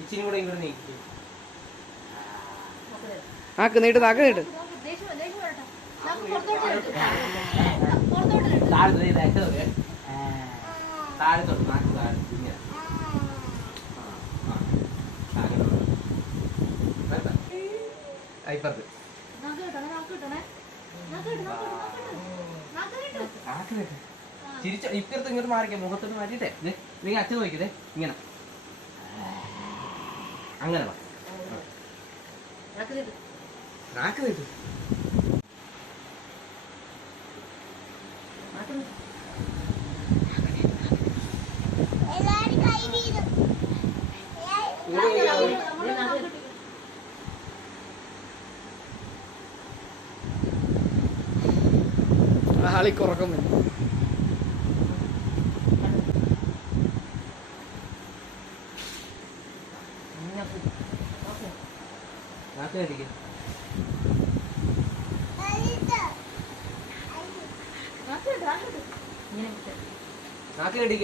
ഇച്ചിരി കൂടെ ഇങ്ങോട്ട് നീക്കി. നാക്ക് നീട്ട്, നാക്ക് നീട്ട്. താഴത്തോട്ട് നാക്ക് താഴെ ഇങ്ങനെ. ഇപ്പുറത്ത് ചിരിച്ച ഇപ്പുറത്ത് ഇങ്ങോട്ട് മാറിക്കേ, മുഖത്തോട്ട് മാറ്റിട്ടേ നിങ്ങൾ അച്ഛൻ നോക്കിയതേ ഇങ്ങനെ അങ്ങനെ നാക്ക് നീട്ടു. ആളിക്കുറക്കം വരും. നാക്ക് കടിക്കും. നാക്ക് കടിക്കും.